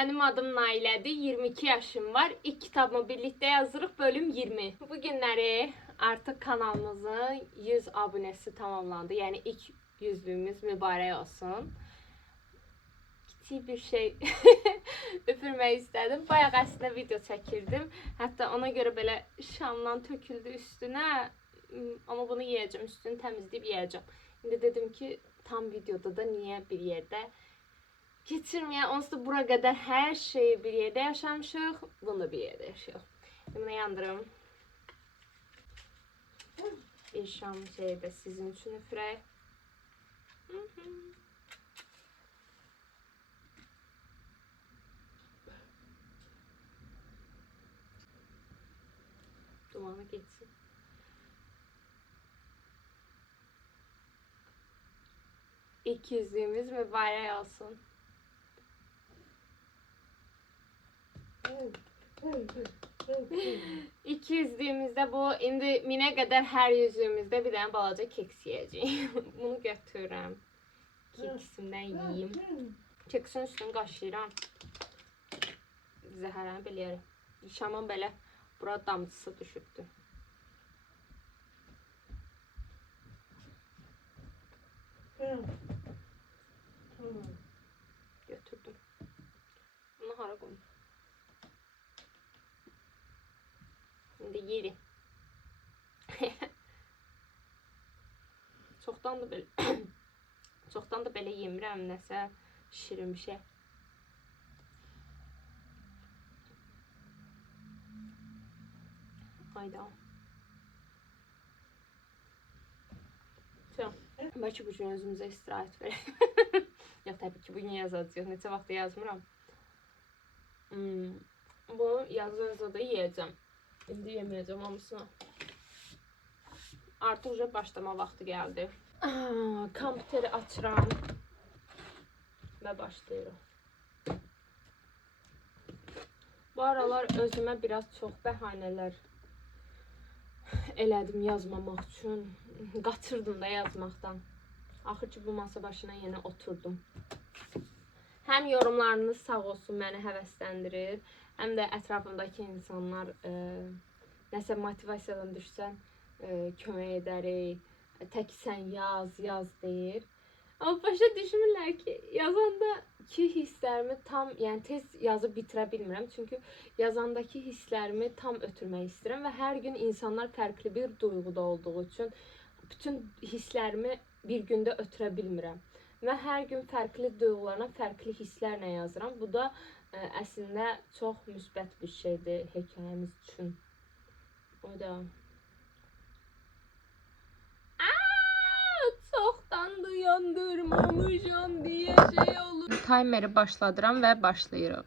Mənim adım Nailədir, 22 yaşım var. İlk kitabımı birlikdə yazırıq, bölüm 20. Bu günləri artıq kanalımızın 100 abunəsi tamamlandı. Yəni ilk 100'lüyümüz mübarək olsun. Kiçik bir şey üfürmək istədim. Bayaq əslində video çəkirdim. Hətta ona görə belə şamdan töküldü üstünə. Amma bunu yeyəcəm, üstünü təmizləyib yeyəcəm. İndi dedim ki, tam videoda da niyə bir yerdə keçirməyə, onsuz da bura qədər hər şeyi bir yerdə yaşamışıq, bunu da bir yerdə yaşayıq. Bunu yandırım. Bir şam şeyi də sizin üçün üfürək. Dumanı geçsin. İlk yüzlüğümüz mübarək olsun. İlk yüzlüğümüzdə bu, indi minə qədər hər yüzlüğümüzdə bir dənə balaca keks yiyəcəyim. Bunu götürürəm. Keksimdən yiyeyim. Keksin üstünü qaşıyıram. Zəhərəni belə yerim. Şamın belə bura damcısı düşübdür. Götürdüm. Bunu hara qoyum? İndi yerim. Çoxdan da belə yemirəm, nəsə şirin bir şey. Hayda. Bəlkə bu gün özümüzə istirahət verək. Yox, təbii ki, bugün yazacağıq. Neçə vaxtda yazmıram. Bunu yazı-yazı da yiyəcəm. İndi yeməyəcəm hamısını. Artıq başlama vaxtı gəldi. Kompüteri açıram və başlayırıq. Bu aralar özümə biraz çox bəhanələr elədim yazmamaq üçün. Qaçırdım da yazmaqdan. Axır ki, bu masa başına yenə oturdum. Həm yorumlarınız sağ olsun məni həvəsləndirir, həm də ətrafımdakı insanlar nəsə motivasiyadan düşsən kömək edərik. Tək sən yaz deyir. Amma başa düşmürlər ki, yazandakı hisslərimi tam, yəni tez yazıb bitirə bilmirəm. Çünki yazandakı hisslərimi tam ötürmək istəyirəm və hər gün insanlar fərqli bir duyğuda olduğu üçün bütün hisslərimi bir gündə ötürə bilmirəm. Və hər gün fərqli duyğularına, fərqli hisslərlə yazıram. Bu da əslində çox müsbət bir şeydir hekayəmiz üçün. O da çoxdandır yandırmamışam deyə şey olur. Timeri başladıram və başlayırıq.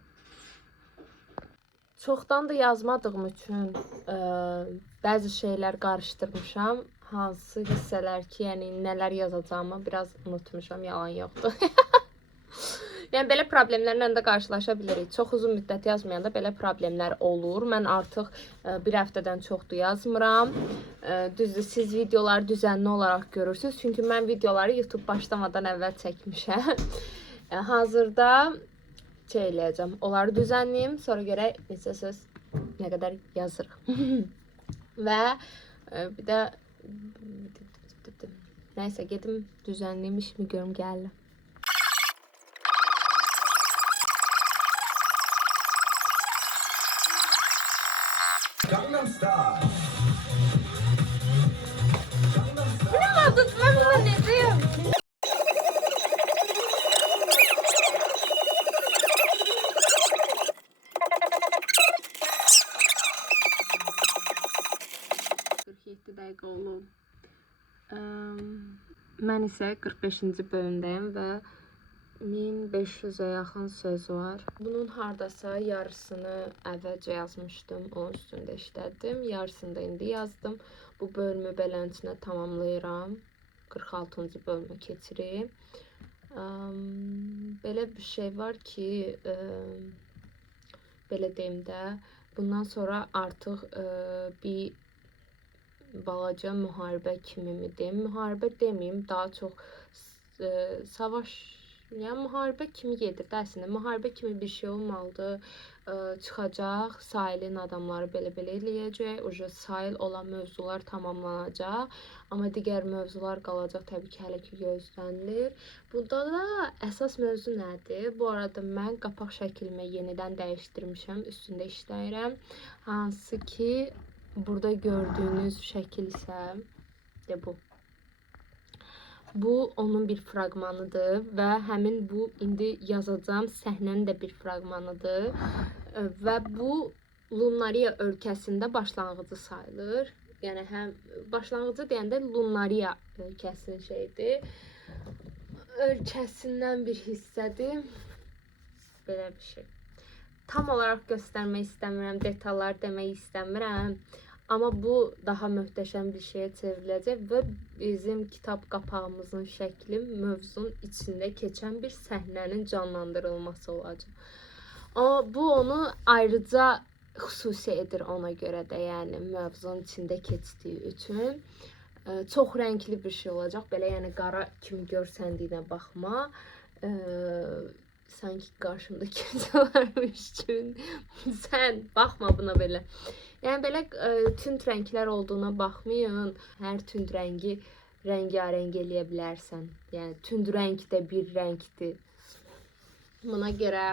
Çoxdandır yazmadığım üçün bəzi şeylər qarışdırmışam. Hansı hissələr ki, yəni nələr yazacağımı biraz unutmuşam, yalan yoxdur. Yəni belə problemlərlə də qarşılaşa bilirik. Çox uzun müddət yazmayanda belə problemlər olur. Mən artıq bir həftədən çoxdur yazmıram. Düzdür, siz videoları düzənli olaraq görürsünüz. Çünki mən videoları YouTube başlamadan əvvəl çəkmişəm. Hazırda şey eləyəcəm. Onları düzənləyim. Sonra görək neçə söz nə qədər yazırıq. Və bir də nəysə gedim düzənləyim, işimi görüm gəlirəm. Gangnam Style. Bu ne var? Tutmam zannediyorum. Dəqiqə olub. Mən isə 45-ci bölümdəyim və 1500-ə yaxın söz var. Bunun hardasa yarısını əvvəlcə yazmışdım, onun üstündə işlədim. Yarısını da indi yazdım. Bu bölümü beləncə tamamlayıram. 46-cı bölümə keçirim. Belə bir şey var ki, belə deyim də, bundan sonra artıq bir balaca müharibə kimi mi deyim? Müharibə deməyim, daha çox savaş Yəni müharibə kimi gedir də əslində. Müharibə kimi bir şey olmalıdır. Çıxacaq, sahilin adamları belə-belə eləyəcək. Uca sahil olan mövzular tamamlanacaq. Amma digər mövzular qalacaq təbii ki, hələ ki gözlənilir. Burada da əsas mövzu nədir? Bu arada mən qapaq şəklimi yenidən dəyişdirmişəm. Üstündə işləyirəm. Hansı ki, burada gördüyünüz şəkil isə de bu. Bu onun bir fraqmanıdır və həmin bu indi yazacağım səhnənin də bir fraqmanıdır. Və bu Lunaria ölkəsində başlanğıcı sayılır. Yəni həm başlanğıcı deyəndə Lunaria ölkəsinin şeydir. Ölkəsindən bir hissədir. Belə bir şey. Tam olaraq göstərmək istəmirəm, detallar demək istəmirəm. Amma bu daha möhtəşəm bir şeyə çevriləcək və bizim kitab qapağımızın şəkli mövzunun içində keçən bir səhnənin canlandırılması olacaq. Bu onu ayrıca xüsusi edir ona görə də, yəni mövzunun içində keçdiyi üçün. Çox rəngli bir şey olacaq. Belə yəni qara kimi görsəndiyinə baxma. Sanki qarşımda kimsə varmış üçün. Sən baxma buna belə. Yəni belə tünd rənglər olduğuna baxmayın. Hər tünd rəngi rəngarəng eləyə bilərsən. Yəni tünd rəng də bir rəngdir. Buna görə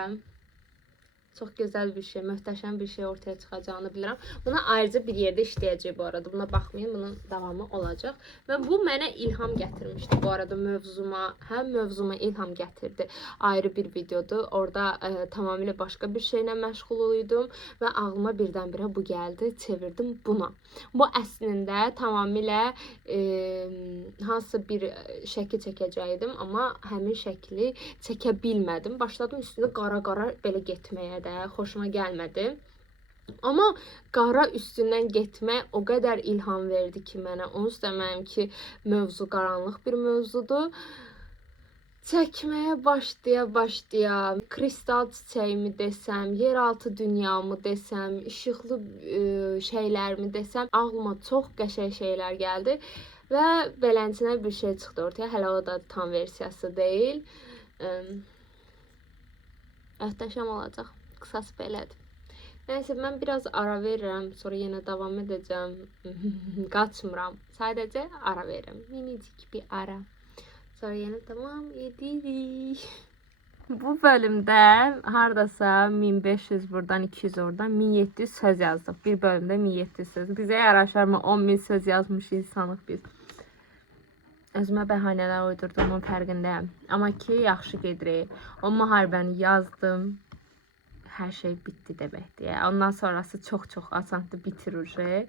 çox gözəl bir şey, möhtəşəm bir şey ortaya çıxacağını bilirəm. Buna ayrıca bir yerdə işləyəcək bu arada. Buna baxmayın, bunun davamı olacaq. Və bu mənə ilham gətirmişdi bu arada mövzuma. Həm mövzuma ilham gətirdi. Ayrı bir videodur. Orada tamamilə başqa bir şeylə məşğul idim və ağlıma birdən-birə bu gəldi. Çevirdim buna. Bu əslində tamamilə hansısa bir şəkil çəkəcəydim, amma həmin şəkli çəkə bilmədim. Başladım üstündə qara-qara belə getməyə də. Xoşuma gəlmədi. Amma qara üstündən getmək o qədər ilham verdi ki mənə. Onsuz da mənim ki mövzu qaranlıq bir mövzudur. Çəkməyə başlaya kristal çiçəyimi desəm, yeraltı dünyamı desəm, işıqlı şeylərimi desəm, ağlıma çox qəşəng şeylər gəldi və belənçinə bir şey çıxdı ortaya. Hələ o da tam versiyası deyil. Möhtəşəm olacaq. Qısası belədir. Nəysə, mən biraz ara verirəm, sonra yenə davam edəcəm. Qaçmıram. Sadəcə ara verirəm. Minicik bir ara. Sonra yenə davam edirik. Bu bölümdə hardasa 1500 buradan, 200 oradan, 1700 söz yazdıq. Bir bölümdə 1700 söz. Bizə yaraşar mı? 10.000 söz yazmış insanıq biz. Özümə bəhanələr uydurduğumun fərqindəyəm. Amma ki, yaxşı gedirik. O müharibəni yazdım. Hər şey bitdi deməkdir. Ondan sonrası çox-çox asandır, bitirir.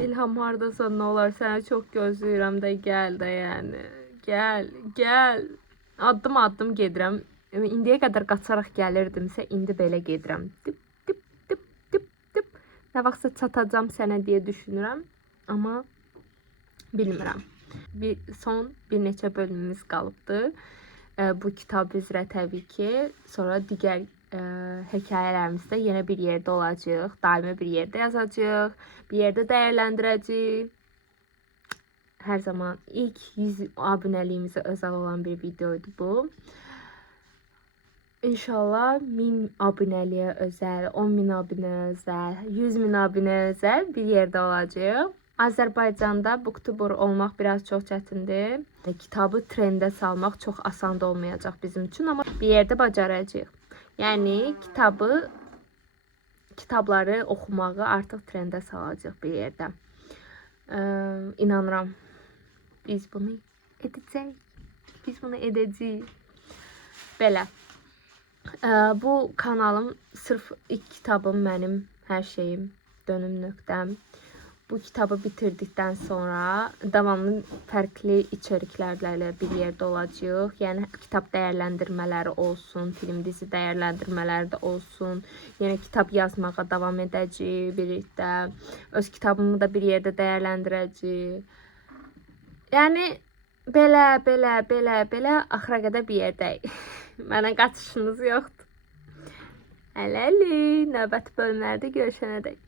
İlham hardasan, nə olar, səni çox gözləyirəm də, gəl də, yəni. Gəl. Addım gedirəm. İndiyə qədər qaçaraq gəlirdimsə, indi belə gedirəm. Dip. Nə vaxtsa çatacam sənə deyə düşünürəm. Amma bilmirəm. Son bir neçə bölümümüz qalıbdır. Bu kitab üzrə təbii ki. Sonra digər hekayələrimizdə yenə bir yerdə olacaq. Daimi bir yerdə yazacaq. Bir yerdə dəyərləndirəcək. Hər zaman ilk 100 abunəliyimizə özəl olan bir videoydu bu. İnşallah 1000 abunəliyə özəl, 10.000 abunəyə özəl, 100.000 abunəyə özəl bir yerdə olacaq. Azərbaycanda booktuber olmaq biraz çox çətindir. Kitabı trendə salmaq çox asan da olmayacaq bizim üçün, amma bir yerdə bacaracağıq. Yəni kitabları oxumağı artıq trendə salacaq bir yerdə. İnanıram. Biz bunu edəcəyik. Belə. Bu kanalım sırf ilk kitabım, mənim hər şeyim, dönüm nöqtəm. Bu kitabı bitirdikdən sonra davamlı fərqli içəriklərlə bir yerdə olacaq. Yəni kitab dəyərləndirmələri olsun, film dizi dəyərləndirmələri də olsun. Yəni kitab yazmağa davam edəcəyik birlikdə. Öz kitabımı da bir yerdə dəyərləndirəcəyik. Yəni belə axıra qədər bir yerdəyik. Mənə qaçışınız yoxdur. Hələli, növbəti bölümlərdə görüşənədək.